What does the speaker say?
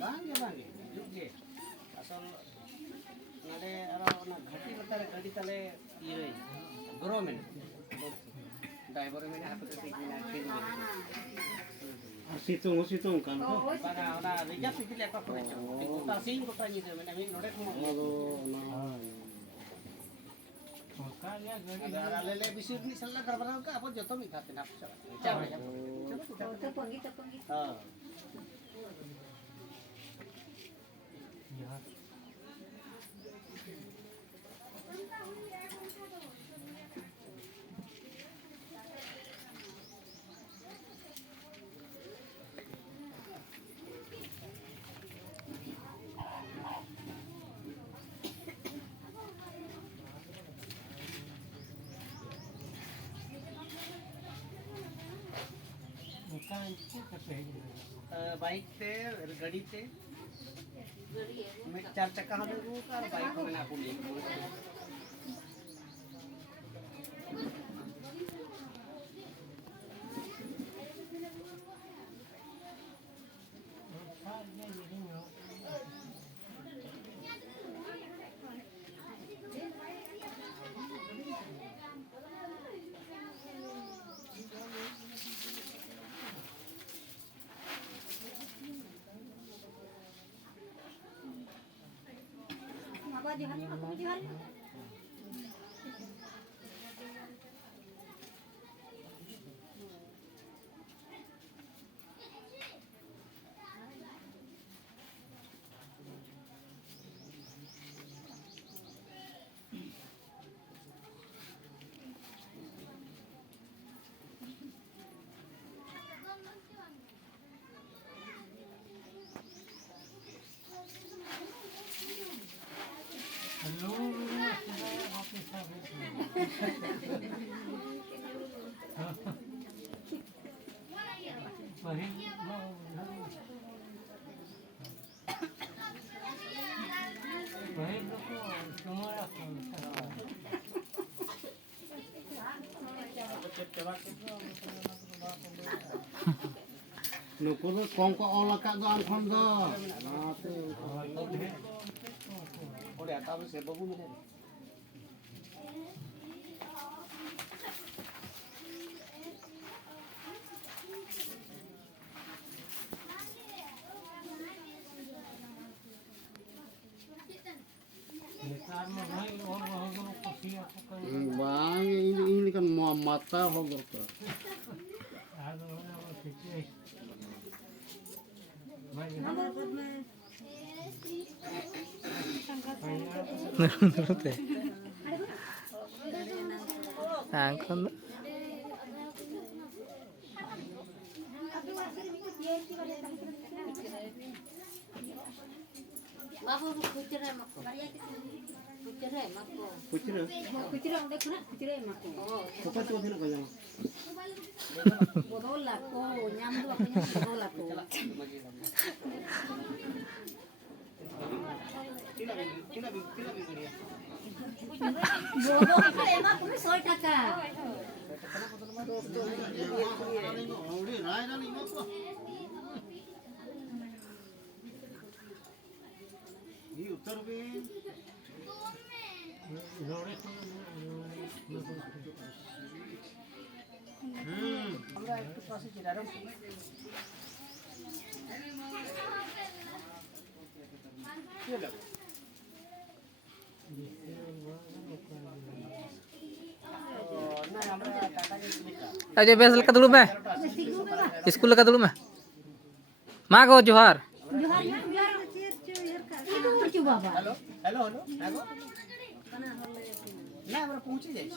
बांगे जुगे असल नाले घाटी बतारे गाड़ी तले ये ग्रो में ड्राइवर में हाथ से सितुंग kan ko bana ona reja pikir apa kore kota sing kota ni de mena min nore ko makanya gara lele bisir ni salah gara ka apa joto mi khatin apa chalo to pongi ha bike से गाड़ी से मैं 4 चक्का हम लोग का bike में ना police nuku do kongko olah kak do an khon do ore ata se babu mene bang ini kan mau mata hogor ka Kucira देखो ना कुचरे मको कोपा तो थिन गया बोला को न्याम दो अपने बोला को तिला भी बढ़िया बोलो तो एमा तुम्हें 100 টাকা ओडी राय ना इमा को ये उत्तर में আমরা একটু পাশে চিরারম কি হলো না আমরা টাটা के aja bes leka dulu meh school leka dulu meh mago johar hello hello hello hello ना আমরা পৌঁছে যাই